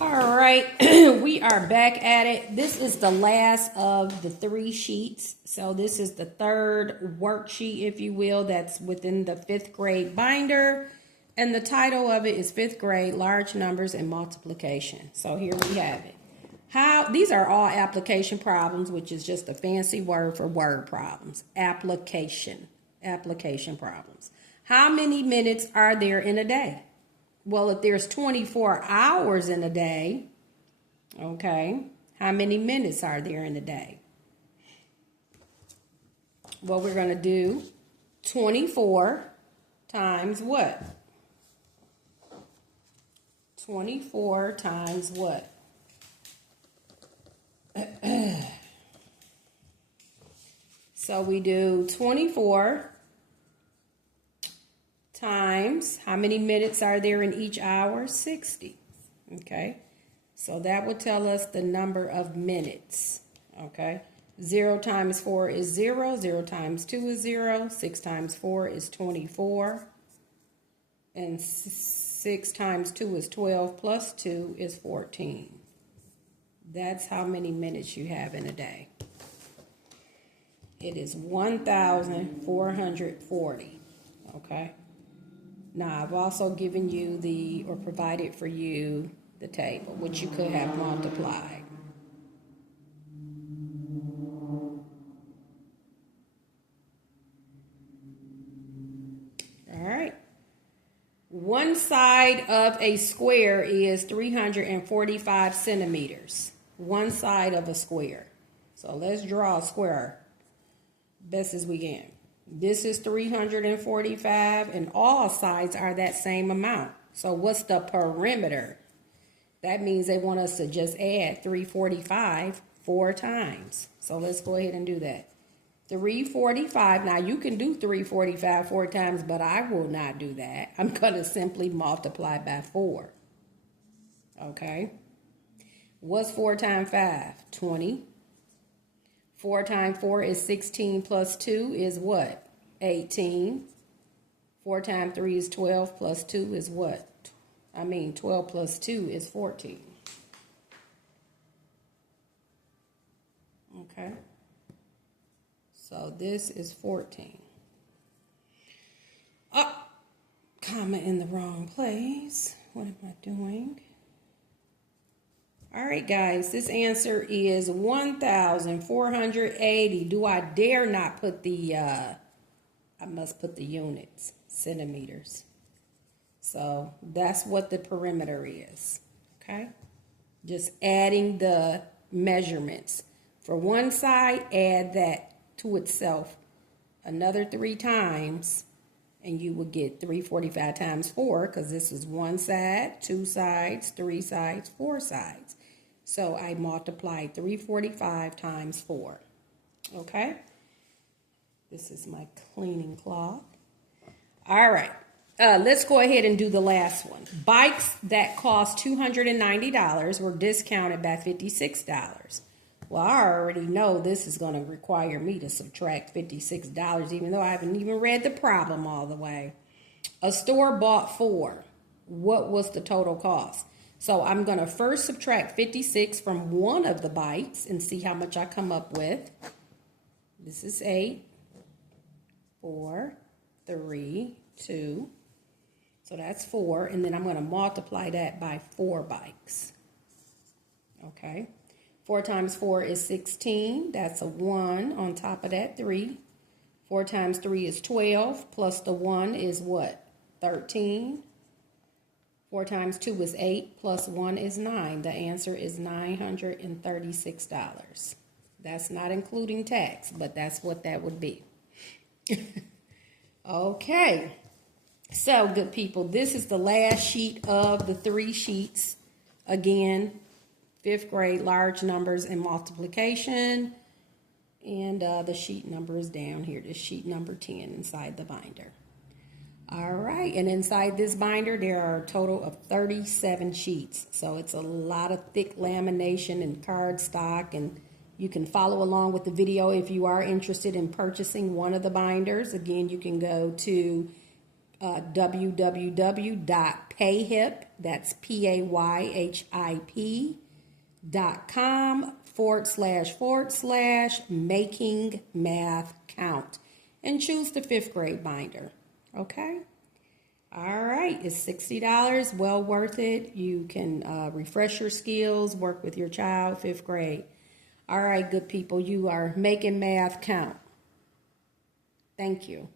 All right, we are back at it. This is the last of the 3 sheets. So this is the third worksheet, if you will, that's within the 5th grade binder. And the title of it is 5th grade, large numbers and multiplication. So here we have it. These are all application problems, which is just a fancy word for word problems. Application problems. How many minutes are there in a day? Well, if there's 24 hours in a day, okay, how many minutes are there in a day? Well, we're going to do 24 times what? 24 times what? So we do 24 times, how many minutes are there in each hour? 60. Okay, so that would tell us the number of minutes. Okay, 0 times 4 is 0, 0 times 2 is 0, 6 times 4 is 24, and 6 times 2 is 12, plus 2 is 14. That's how many minutes you have in a day. It is 1,440, okay? Now, I've also given you or provided for you the table, which you could have multiplied. All right. One side of a square is 345 centimeters. One side of a square. So let's draw a square best as we can. This is 345, and all sides are that same amount. So what's the perimeter? That means they want us to just add 345 4 times. So let's go ahead and do that. 345. Now you can do 345 4 times, but I will not do that. I'm going to simply multiply by 4. Okay. What's 4 times 5? 20. 4 times 4 is 16, plus 2 is what? 18. 4 times 3 is 12, plus 2 is what? 12 plus 2 is 14. Okay. So this is 14. Oh, comma in the wrong place. What am I doing? All right, guys, this answer is 1,480. Do I dare not put I must put the units, centimeters. So that's what the perimeter is, okay? Just adding the measurements. For one side, add that to itself another 3 times, and you would get 345 times 4, because this is one side, 2 sides, 3 sides, 4 sides. So I multiplied 345 times 4. Okay? This is my cleaning cloth. All right. Let's go ahead and do the last one. Bikes that cost $290 were discounted by $56. Well, I already know this is going to require me to subtract $56, even though I haven't even read the problem all the way. A store bought 4. What was the total cost? So I'm going to first subtract 56 from one of the bikes and see how much I come up with. This is 8, 4, 3, 2. So that's 4. And then I'm going to multiply that by 4 bikes. Okay. 4 times 4 is 16. That's a 1 on top of that 3. 4 times 3 is 12. Plus the 1 is what? 13. 4 times 2 is 8, plus 1 is 9. The answer is $936. That's not including tax, but that's what that would be. Okay. So, good people, this is the last sheet of the 3 sheets. Again, 5th grade, large numbers and multiplication. And the sheet number is down here. This sheet number 10 inside the binder. All right, and inside this binder, there are a total of 37 sheets. So it's a lot of thick lamination and cardstock, and you can follow along with the video if you are interested in purchasing one of the binders. Again, you can go to www.payhip, that's payhip.com// making math count, and choose the 5th grade binder. Okay. All right, it's $60, well worth it. You can refresh your skills, work with your child, 5th grade. All right, good people, you are making math count. Thank you.